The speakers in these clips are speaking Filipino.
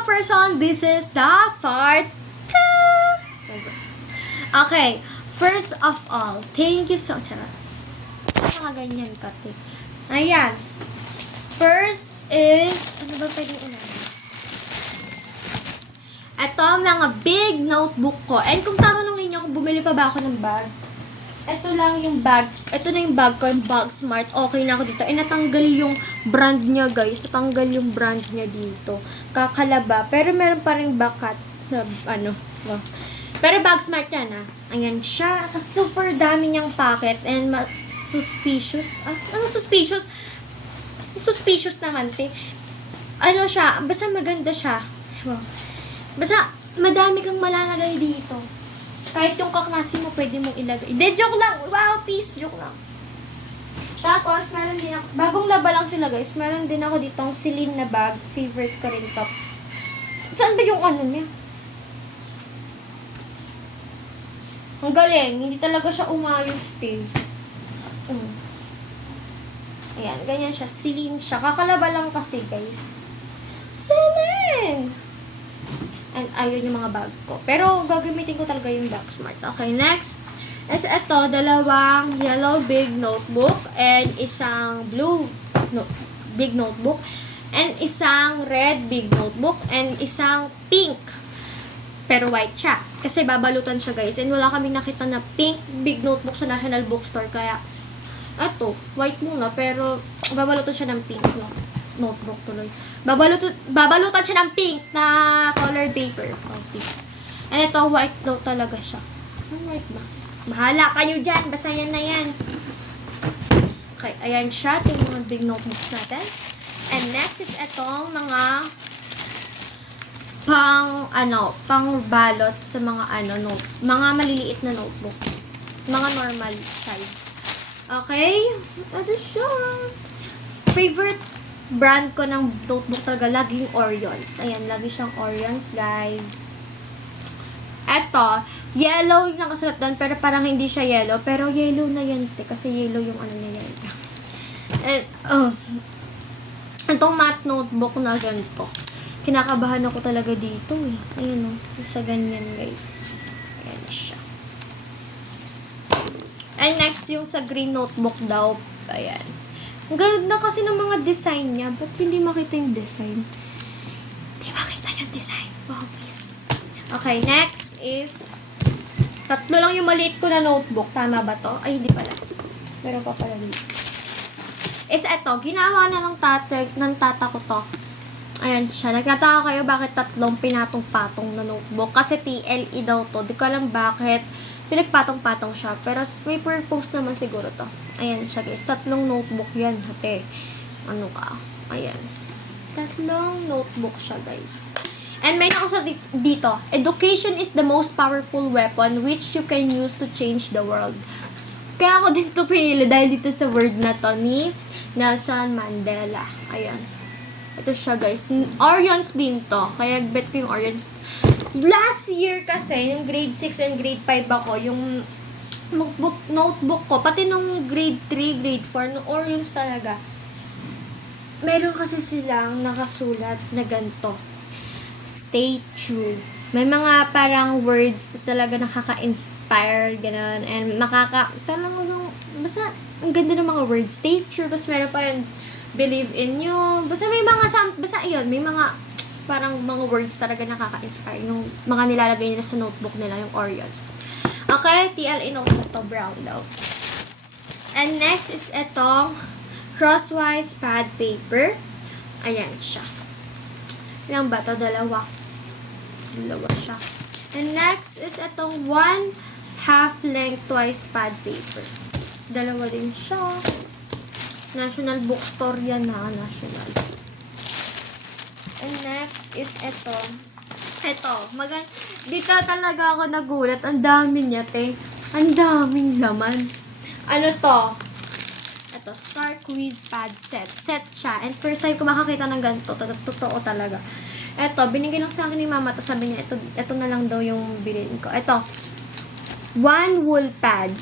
mga person, this is the part 2. Okay, first of all, thank you so much. Ganyan ka, te. Ayan. First is, ano ba pwedeng inahin? Ito ang mga big notebook ko. And kung tatanungin niyo kung bumili pa ba ako ng bag, ito lang yung bag. Ito na yung bag ko, yung Bag Smart. Okay na ako dito. Eh, natanggal yung brand niya, guys. Natanggal yung brand niya dito. Kakalaba. Pero meron pa rin bakat na, ano. Oh. Pero Bag Smart yan, ha. Ayan siya. Super dami niyang packet. And suspicious. Ano suspicious? Suspicious naman, te. Ano siya? Basta maganda siya. Wow. Basta, madami kang malalagay dito. Kahit yung kaklase mo, pwede mong ilagay. De, joke lang. Wow, peace. Joke lang. Tapos, meron din ako. Bagong laba lang sila, guys. Meron din ako ditong Celine na bag. Favorite ko rin to. Saan ba yung ano niya? Ang galing. Hindi talaga siya umayos, te. Ayan, ganyan siya. Celine siya. Kakalaba lang kasi, guys. Celine! And ayun yung mga bag ko. Pero gagamitin ko talaga yung Bag Smart. Okay, next is ito, dalawang yellow big notebook and isang blue big notebook and isang red big notebook and isang pink pero white siya. Kasi babalutan siya, guys. And wala kaming nakita na pink big notebook sa National Bookstore. Kaya, ito, white muna. Pero, babalutan siya ng pink notebook tuloy. Babalutan siya ng pink na colored paper. Okay. And ito, white daw talaga siya. Ano white ba? Bahala kayo dyan. Basta yan na yan. Okay, ayan siya. Ito yung mga big notebooks natin. And next is itong mga pang balot sa mga mga maliliit na notebook. Mga normal size. Okay? Ito siya. Favorite brand ko ng notebook talaga, laging Orions. Ayan, lagi siyang Orions, guys. Eto, yellow yung nakasulat doon, pero parang hindi siya yellow. Pero yellow na yan, kasi yellow yung ano niya yan. Itong matte notebook na ganito. Kinakabahan ako talaga dito, eh. Ayun, sa ganyan, guys. Ayan siya. And next, yung sa green notebook daw. Ayan. Ang ganda kasi ng mga design niya. Ba't hindi makita yung design? Hindi makita yung design. Wow, please. Okay, next is tatlo lang yung maliit ko na notebook. Tama ba to? Ay, hindi pala. Meron pa pala dito. Is eto, ginawa na ng tata ko to. Ayan siya. Nagtataka kayo bakit tatlong pinatong-patong na notebook. Kasi TLE daw to. Di ko alam bakit pinagpatong-patong siya. Pero may purpose naman siguro to. Ayan siya, guys. Tatlong notebook yan, hati. Ano ka? Ayan. Tatlong notebook siya, guys. And may nakasa dito. Education is the most powerful weapon which you can use to change the world. Kaya ako din to pinili dahil dito sa word na to ni Nelson Mandela. Ayan. Ito siya, guys. Orions din to. Kaya bet ko yung Orions. Last year kasi, yung grade 6 and grade 5 ako, yung notebook ko, pati nung grade 3, grade 4, no Orions talaga. Meron kasi silang nakasulat na ganito. Stay true. May mga parang words na talaga nakaka-inspire, gano'n. And talagang, basta, ang ganda ng mga words. Stay true. Tapos meron pa yung believe in you. Basta may mga, basta yun, may mga, parang mga words talaga nakaka-inspire. Yung mga nilalagay nila sa notebook nila, yung Orions. Okay, TLE notebook to, brown daw. And next is itong crosswise pad paper. Ayan siya. Ilang ba ito? Dalawa siya. And next is itong 1/2 lengthwise pad paper. Dalawa din siya. National Bookstore yan, ha? National. And next is ito. Dito talaga ako nagulat. Ang dami niya, te. Ang daming laman. Ano to? Ito, Star Quiz Pad Set. Set siya. And first time ko makakita ng ganito. Totoo talaga. Ito, binigyan lang sa akin ni mama. Tapos sabi niya, ito na lang daw yung bilhin ko. Ito, 1 wool pad.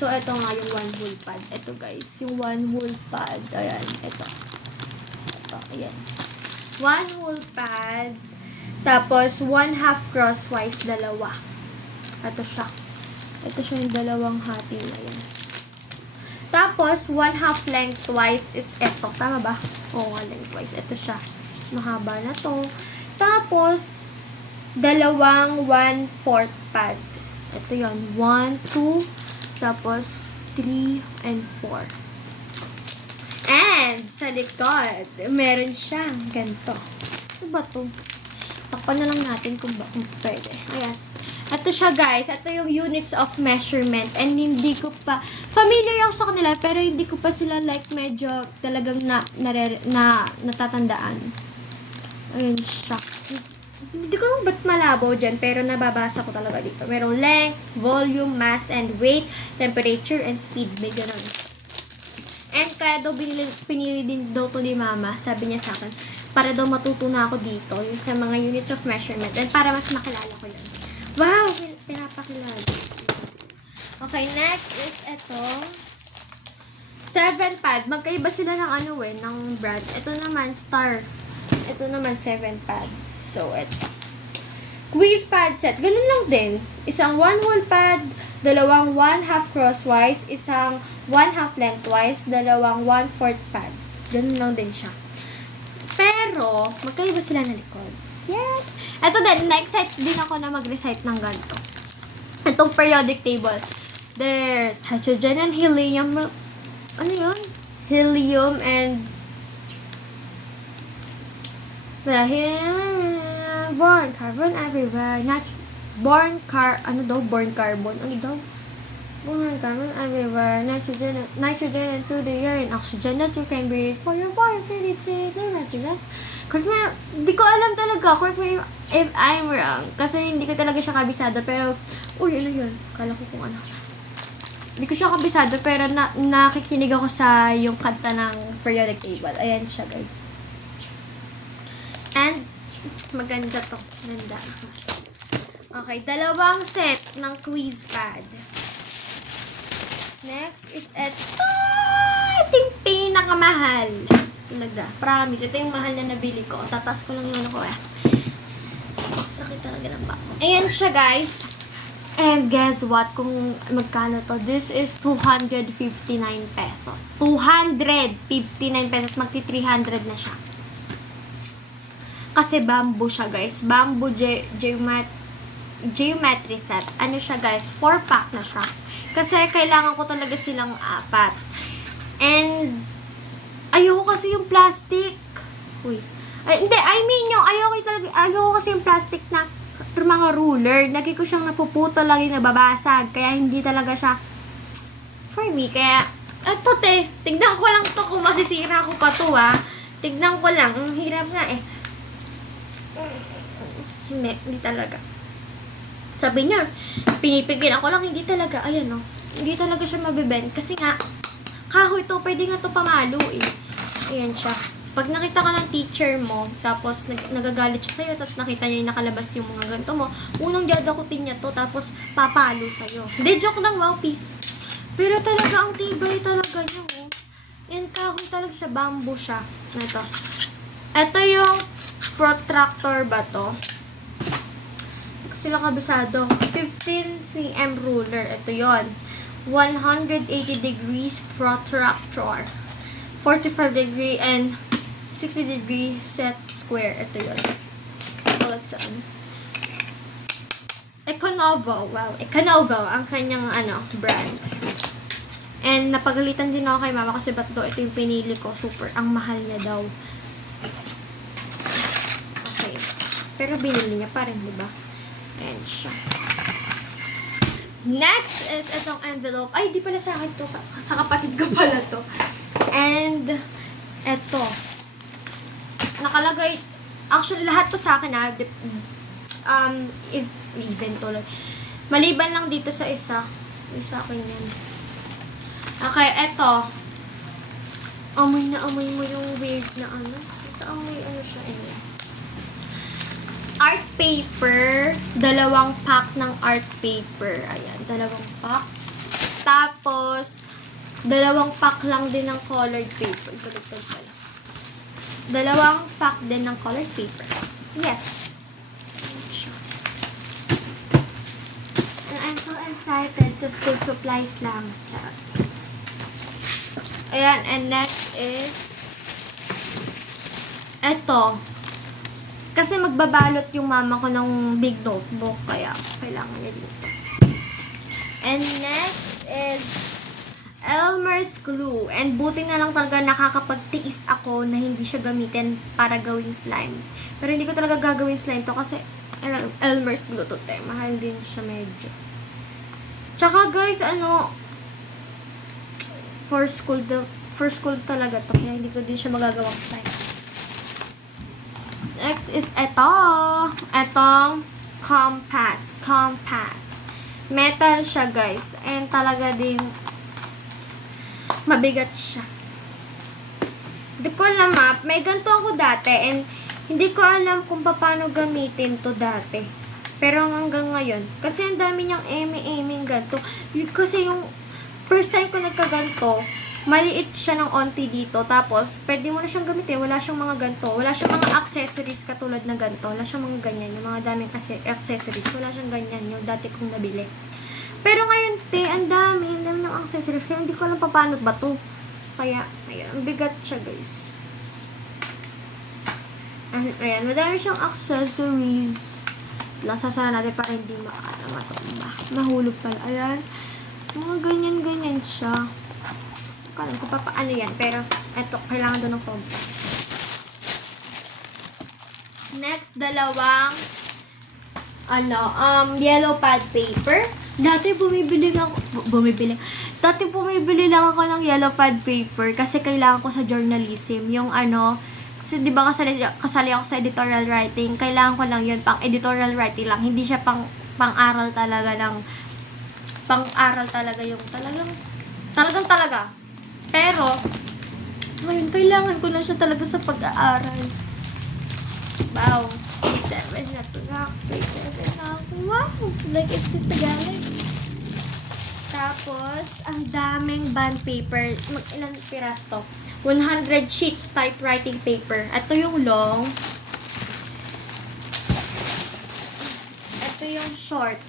So, ito nga yung 1 wool pad. Ito, guys. Yung 1 wool pad. Ayan, ito. Ayan. 1 whole pad, tapos 1/2 crosswise, dalawa. Ito siya. Ito siya yung dalawang hati na yan. Tapos, 1/2 lengthwise is ito. Tama ba? Oo nga, lengthwise. Ito siya. Mahaba na to. Tapos, dalawang 1/4 pad. Ito yon 1, 2, tapos 3, and 4. And, sa likod, meron siyang ganito. Ano ba to? Takpan na lang natin kung pwede. Ayan. Ito siya, guys. Ito yung units of measurement. And hindi ko pa, familiar ako sa kanila, pero hindi ko pa sila like medyo talagang natatandaan. Ayan siya. Hindi ko lang ba't malabo dyan, pero nababasa ko talaga dito. Merong length, volume, mass, and weight, temperature, and speed. May ganun. And kaya daw pinili din daw to ni Mama, sabi niya sa akin, para daw matuto na ako dito, yung sa mga units of measurement, and para mas makilala ko yun. Wow! Pinapakilala. Okay, next is ito. 7 pad. Magkaiba sila ng ng brand. Ito naman, Star. Ito naman, 7 pad. So, ito. Quiz pad set. Ganun lang din. Isang 1 whole pad, dalawang 1/2 crosswise, isang 1/2 lengthwise, dalawang 1/4 pad. Ganun lang din siya. Pero, magkaiba sila na likod. Yes! Ito din, na-excite din ako na mag-recite ng ganito. Itong periodic table. There's hydrogen and helium. Ano yun? Helium and born carbon everywhere. Born carbon. Ano daw? Born carbon everywhere. Nitrogen into the air and oxygen that you can breathe for your body. Correct me, hindi ko alam talaga. Correct me if I'm wrong. Kasi hindi ko talaga siya kabisado. Pero, uy, ano yun? Kala ko kung ano. Hindi ko siya kabisado, pero nakikinig ako sa yung kanta ng periodic table. Ayan siya, guys. And, maganda to. Ganda. Okay, dalawang set ng quiz pad. Next is ito. Ito yung pinakamahal. Talaga. Promise. Ito yung mahal na nabili ko. Tatas ko lang yun ako Sakit talaga ng bako. Ayan siya, guys. And guess what? Kung magkano to? This is 259 pesos. 259 pesos. Magti 300 na siya. Kasi bamboo siya, guys. Bamboo geometry set. Ano siya, guys? 4-pack na siya. Kasi kailangan ko talaga silang 4. And ayoko kasi yung plastic. Uy. Ay, hindi, I mean yung ayoko kasi yung plastic na mga ruler. Lagi ko siyang napuputol, lagi nababasag. Kaya hindi talaga siya for me. Kaya, eto tignan ko lang to kung masisira ko pa to Tignan ko lang. Ang hirap nga Hindi talaga. Sabi niya, pinipigilan ko lang, hindi talaga. Ayan hindi talaga siya mabibend. Kasi nga, kahoy to, pwede nga to pamalo Ayan siya. Pag nakita ka ng teacher mo, tapos nagagalit siya sa'yo, tapos nakita niya yung nakalabas yung mga ganito mo, unang dadakutin niya to, tapos papalo sa'yo. Hindi, joke lang, wow, peace. Pero talaga, ang tibay talaga niya, And kahoy talaga siya, bamboo siya. Ito yung protractor ba to? Hindi ko sila kabisado. 15 cm ruler. Ito yon 180 degrees protractor. 45 degree and 60 degree set square. Ito yun. So, let's Econovo. Wow. Econovo. Ang kanyang, brand. And, napagalitan din ako kay Mama kasi ba't daw ito yung pinili ko. Super. Ang mahal niya daw. Okay. Pero binili niya pa rin, diba? Ayan siya. Next is itong envelope. Ay, di pala sa akin to. Sa kapatid ko pala to. And, eto. Nakalagay, actually, lahat to sa akin even to lang. Maliban lang dito sa isa. Isa akin yan. Okay, eto. Amoy na amoy mo yung weird na Sa amoy, siya, art paper. 2 pack ng art paper. Ayan, 2 pack. Tapos, 2 pack lang din ng colored paper. Galigtad pala. Dalawang pack din ng colored paper. Yes. And I'm so excited sa school supplies lang. Charot. Ayan, and next is eto. Kasi magbabalot yung mama ko ng big notebook, kaya kailangan niya dito. And next is Elmer's glue. And buti na lang talaga nakakapagtiis ako na hindi siya gamitin para gawing slime. Pero hindi ko talaga gagawin slime to kasi Elmer's glue to, te. Mahal din siya medyo. Tsaka guys, for school talaga to, kaya hindi ko din siya magagawang slime. Next is etong compass. Metal siya, guys. And talaga din mabigat siya. Hindi ko alam, may ganito ako dati and hindi ko alam kung paano gamitin to dati. Pero hanggang ngayon, kasi ang dami niyang eme-eming ganito. Kasi yung first time ko nagkaganto, maliit siya ng onti dito. Tapos, pwede mo na siyang gamitin. Wala siyang mga ganito. Wala siyang mga accessories katulad na ganito. Wala siyang mga ganyan. Yung mga daming accessories. Wala siyang ganyan. Yung dati kong nabili. Pero ngayon, te, ang dami ng accessories. Kaya hindi ko alam paano ba to. Kaya, ayan, ang bigat siya, guys. Ayan, madami siyang accessories. Lasasara natin para hindi matumba. Mahulog pala. Ayan. Mga ganyan-ganyan siya. Alam ko pa paano yan. Pero, eto, kailangan doon ng compass. Next, dalawang yellow pad paper. Dati bumibili lang ako ng yellow pad paper kasi kailangan ko sa journalism. Yung kasi di ba kasali ako sa editorial writing, kailangan ko lang yun, pang editorial writing lang. Hindi siya pang-aral talaga yung talaga. Pero, ngayon, kailangan ko na siya talaga sa pag-aaral. Wow. Grade 7 na to na. Grade 7 na ako. Wow. Like, it's just Tagalog. Tapos, ang daming bond paper. Ilan piraso to? 100 sheets typewriting paper. Ito yung long. Ito yung short.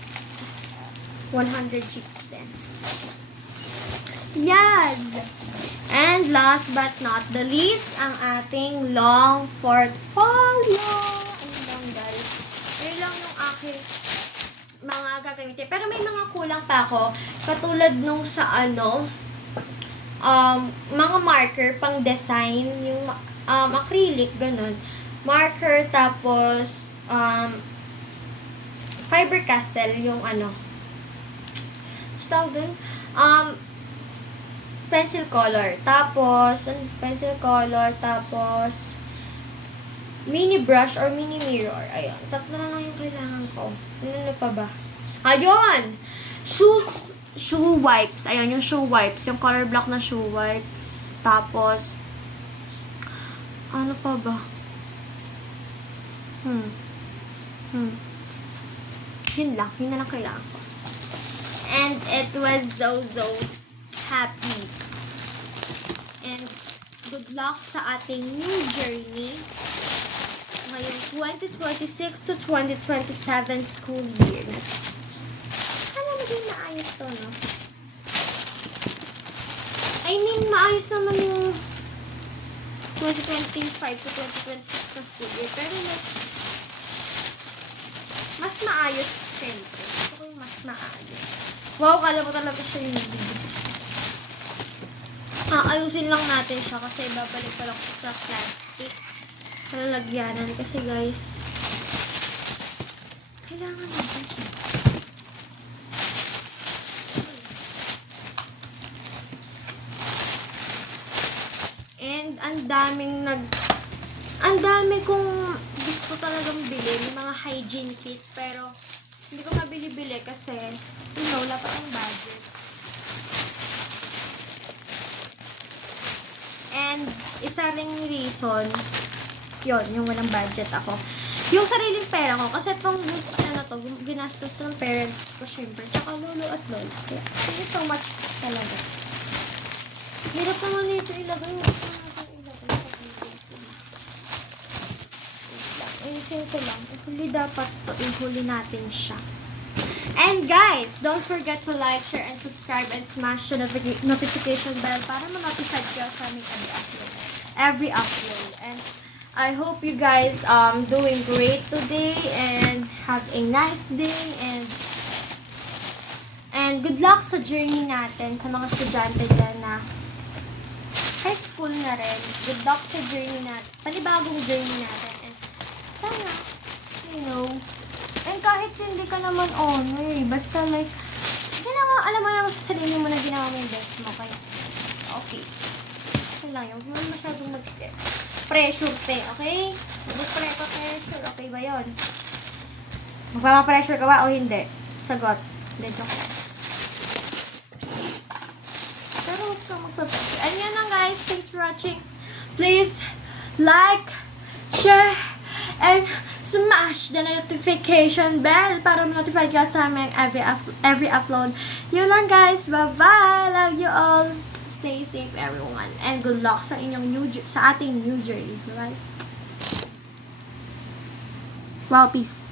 100 sheets din. Yes! And last but not the least, ang ating long portfolio. Ano lang, guys? Yun lang yung aking mga gagamitin. Pero may mga kulang pa ako. Katulad nung sa mga marker pang design, yung acrylic, ganun. Marker, tapos Faber-Castell, yung tawag dun? Pencil color, tapos mini brush or mini mirror. Ayun, tatlo na lang yung kailangan ko. Ano pa ba? Ayun! Shoe wipes. Ayun, yung shoe wipes. Yung color block na shoe wipes. Tapos, ano pa ba? Yun na lang kailangan ko. And it was so happy. And good luck sa ating new journey ngayong 2026 to 2027 school year. Sana maging maayos to, no? I mean, maayos naman yung 2025 to 2026 na school year. Pero mas maayos, siyempre. Gusto ko yung mas maayos. Wow, kala mo talaga siya yung nagbibigay. Ayusin lang natin siya kasi babalik pa lang sa plastic. Lalagyanan kasi, guys, kailangan natin siya. And ang dami kong gusto talagang bilhin, mga hygiene kit, pero hindi ko mabili-bili kasi wala pa ang budget. And isa ring reason, yun, yung walang budget ako. Yung sariling pera ko, kasi itong ginastos ng parents ko, syempre, tsaka lolo at lolo. Kaya, thank you so much talaga. Hirap naman nito ilagay. Ayusin ko lang. Ihuli dapat to. Ihuli natin siya. And guys, don't forget to like, share, and subscribe, and smash the notification bell para ma-notify kayo sa aming every upload. And I hope you guys doing great today and have a nice day and good luck sa journey natin sa mga estudyante dyan na high school na rin. Good luck sa journey natin, panibagong journey natin. And sana, you know, and kahit hindi ka naman honor, basta like, ginawa, alam mo naman sa sarili mo na ginawa mo yung best mo, kaya, okay. Yun lang yun, huwag masyadong mag-pressure, okay? Mag-pressure, okay ba yun? Magpapa-pressure ka ba o hindi? Sagot. Hindi, joke lang. Pero huwag ka magpa-pressure. And yun lang guys, thanks for watching. Please, like, share, and smash the notification bell para ma-notify ka sa aming every upload. Yun lang guys. Bye-bye. Love you all. Stay safe everyone. And good luck sa inyong sa ating new journey. Bye-bye. Wow, peace.